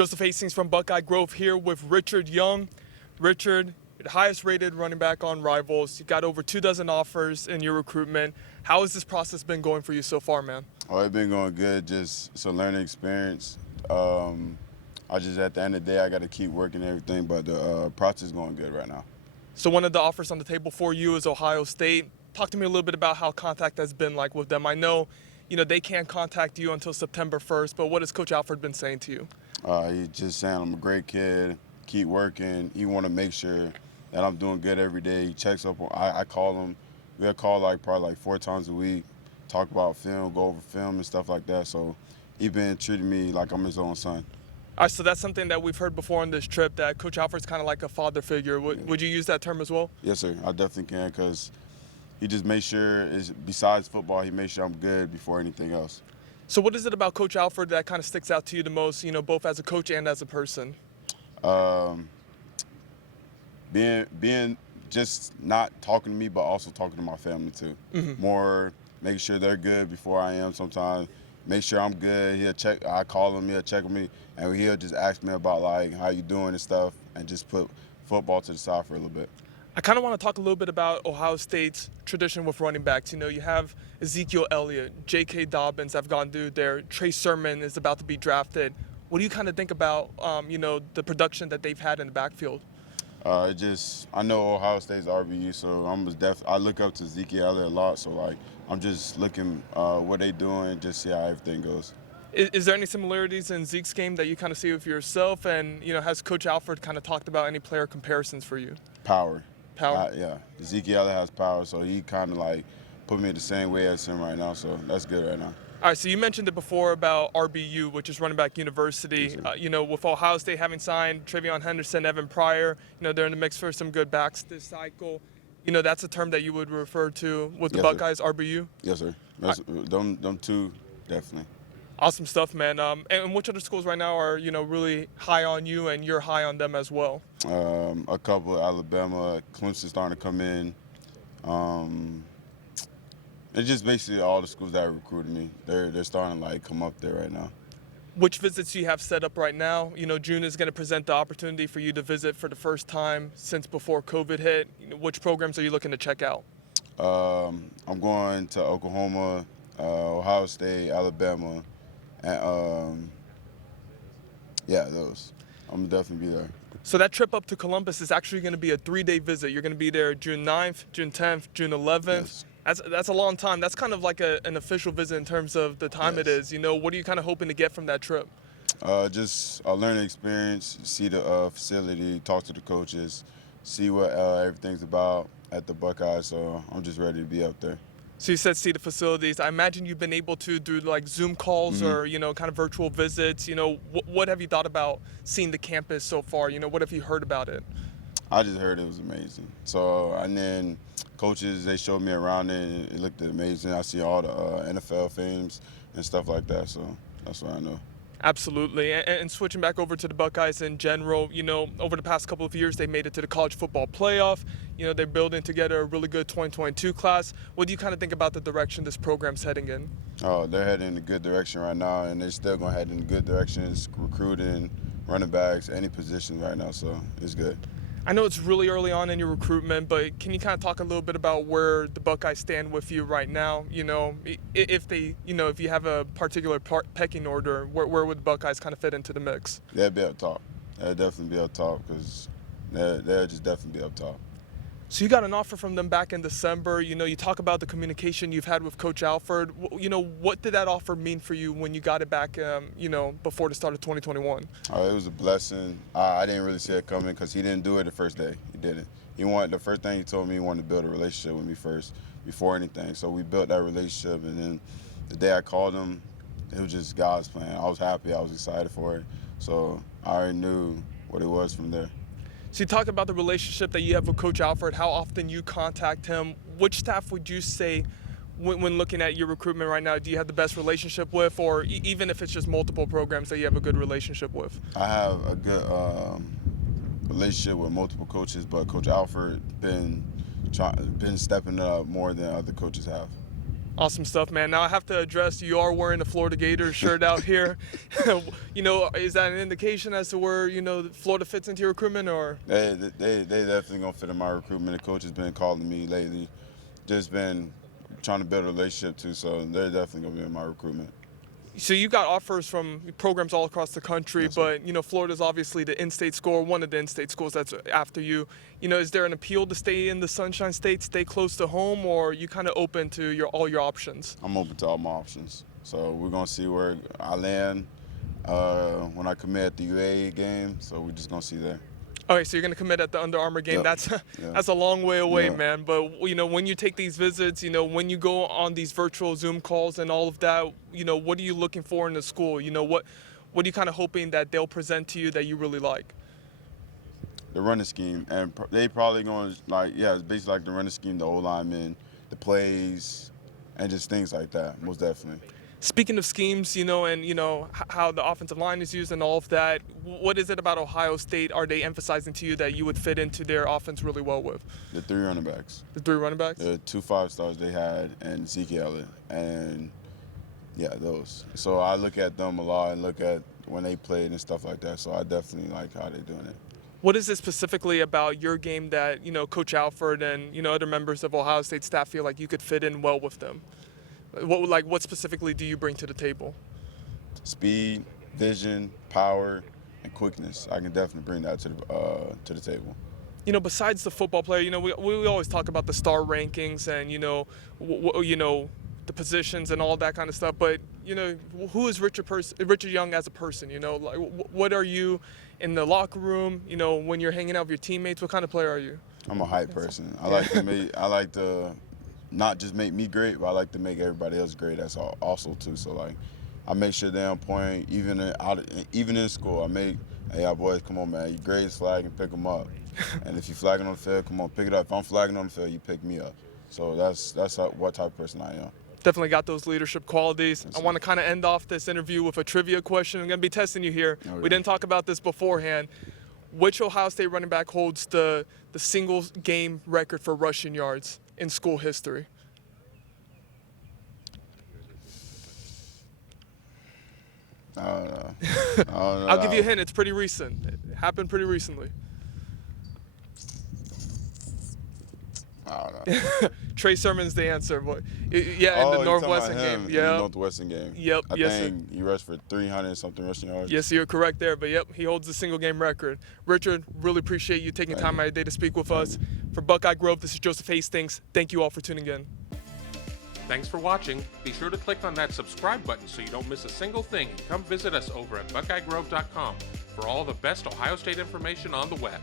Joseph Hastings from Buckeye Grove here with Richard Young. Richard, the highest rated running back on Rivals. You got over 24 offers in your recruitment. How has this process been going for you so far, man? Oh, it's been going good. Just it's a learning experience. I just at the end of the day, I got to keep working and everything, but the process is going good right now. So one of the offers on the table for you is Ohio State. Talk to me a little bit about how contact has been like with them. I know, they can't contact you until September 1st, but what has Coach Alford been saying to you? He's just saying I'm a great kid, keep working. He want to make sure that I'm doing good every day. He checks up on. I call him. We'll call probably 4 times a week, talk about film, go over film and stuff like that. So he been treating me like I'm his own son. All right, so that's something that we've heard before on this trip, that Coach Alford's kind of like a father figure. Would you use that term as well? Yes, sir. I definitely can, because he just makes sure, besides football, he makes sure I'm good before anything else. So what is it about Coach Alford that kind of sticks out to you the most, both as a coach and as a person? Being just not talking to me, but also talking to my family too. Mm-hmm. More making sure they're good before I am sometimes. Make sure I'm good. He'll check. I call him. He'll check with me, and he'll just ask me about how you doing and stuff, and just put football to the side for a little bit. I kind of want to talk a little bit about Ohio State's tradition with running backs. You have Ezekiel Elliott, J.K. Dobbins have gone through there. Trey Sermon is about to be drafted. What do you kind of think about, the production that they've had in the backfield? I know Ohio State's RBU, so I look up to Ezekiel Elliott a lot. So I'm just looking what they doing, just see how everything goes. Is there any similarities in Zeke's game that you kind of see with yourself? And has Coach Alford kind of talked about any player comparisons for you? Power. Power. Yeah, Ezekiel Elliott has power, so he kind of put me the same way as him right now. So that's good right now. All right, so you mentioned it before about RBU, which is Running Back University. Yes, With Ohio State having signed Travion Henderson, Evan Pryor, they're in the mix for some good backs this cycle. That's a term that you would refer to with the Yes, Buckeyes, sir. RBU? Yes, sir. Them two, definitely. Awesome stuff, man. And which other schools right now are, really high on you and you're high on them as well? A couple, Alabama, Clemson starting to come in. It's just basically all the schools that recruited me. They're starting to come up there right now. Which visits do you have set up right now? June is going to present the opportunity for you to visit for the first time since before COVID hit. Which programs are you looking to check out? I'm going to Oklahoma, Ohio State, Alabama, and those. I'm definitely be there. So that trip up to Columbus is actually going to be a 3-day visit. You're going to be there June 9th, June 10th, June 11th. Yes. That's a long time. That's kind of like an official visit in terms of the time it is. What are you kind of hoping to get from that trip? Just a learning experience, see the facility, talk to the coaches, see what everything's about at the Buckeyes. So I'm just ready to be up there. So you said see the facilities. I imagine you've been able to do Zoom calls or, kind of virtual visits. What have you thought about seeing the campus so far? What have you heard about it? I just heard it was amazing. So, and then coaches, they showed me around it, and it looked amazing. I see all the NFL films and stuff like that, so that's what I know. Absolutely. And switching back over to the Buckeyes in general, over the past couple of years, they made it to the college football playoff. They're building together a really good 2022 class. What do you kind of think about the direction this program's heading in? Oh, they're heading in a good direction right now, and they're still going to head in good directions, recruiting, running backs, any position right now, so it's good. I know it's really early on in your recruitment, but can you kind of talk a little bit about where the Buckeyes stand with you right now? If you have a particular pecking order, where would the Buckeyes kind of fit into the mix? They'll be up top. They'll definitely be up top, because they'll just definitely be up top. So you got an offer from them back in December. You talk about the communication you've had with Coach Alford. What did that offer mean for you when you got it back, before the start of 2021? It was a blessing. I didn't really see it coming, because he didn't do it the first day. He didn't. The first thing he told me, he wanted to build a relationship with me first before anything. So we built that relationship, and then the day I called him, it was just God's plan. I was happy. I was excited for it. So I already knew what it was from there. So you talk about the relationship that you have with Coach Alford, how often you contact him. Which staff would you say, when looking at your recruitment right now, do you have the best relationship with, or even if it's just multiple programs that you have a good relationship with? I have a good relationship with multiple coaches, but Coach Alford been stepping up more than other coaches have. Awesome stuff, man. Now I have to address, you are wearing a Florida Gators shirt out here. Is that an indication as to where, Florida fits into your recruitment, or? They definitely gonna fit in my recruitment. The coach has been calling me lately, just been trying to build a relationship too. So they're definitely gonna be in my recruitment. So you got offers from programs all across the country, Yes, sir. but Florida's obviously the in-state school, one of the in-state schools that's after you. Is there an appeal to stay in the Sunshine State, stay close to home, or are you kind of open to all your options? I'm open to all my options. So we're gonna see where I land when I commit at the UAA game. So we're just gonna see there. Okay, so you're going to commit at the Under Armour game. Yep. That's a long way away, Yeah. man. But, when you take these visits, when you go on these virtual Zoom calls and all of that, what are you looking for in the school? What are you kind of hoping that they'll present to you that you really like? The running scheme, and they probably going to it's basically like the running scheme, the O-linemen, the plays, and just things like that, most definitely. Speaking of schemes, and how the offensive line is used and all of that, what is it about Ohio State are they emphasizing to you that you would fit into their offense really well with? The 3 running backs. The 3 running backs? The 2 5-stars they had, and Zeke Elliott, and those. So I look at them a lot and look at when they played and stuff like that. So I definitely like how they're doing it. What is it specifically about your game that, Coach Alford and, other members of Ohio State staff feel like you could fit in well with them? What specifically do you bring to the table? Speed, vision, power, and quickness. I can definitely bring that to the table. Besides the football player, we always talk about the star rankings and, the positions and all that kind of stuff. But, who is Richard Young as a person? What are you in the locker room? When you're hanging out with your teammates, what kind of player are you? I'm a hype person. I like to not just make me great, but I like to make everybody else great. That's also too. So I make sure they're on point. Even in school, hey, y'all boys, come on, man. You grade his flag and pick them up. And if you flagging on the field, come on, pick it up. If I'm flagging on the field, you pick me up. So that's what type of person I am. Definitely got those leadership qualities. Yes, I want to kind of end off this interview with a trivia question. I'm going to be testing you here. Oh, yeah. We didn't talk about this beforehand. Which Ohio State running back holds the single game record for rushing yards in school history? I don't know. I'll give you a hint. It's pretty recent. It happened pretty recently. I don't know. Trey Sermon's the answer, but in the you're talking Northwestern about him game. in Yeah. the Northwestern game. Yep. I Yes, think he rushed for 300-something rushing yards. Yes, you're correct there. But, he holds the single game record. Richard, really appreciate you taking time out of your day to speak with us. For Buckeye Grove, this is Joseph Hastings. Thank you all for tuning in. Thanks for watching. Be sure to click on that subscribe button so you don't miss a single thing, and come visit us over at BuckeyeGrove.com for all the best Ohio State information on the web.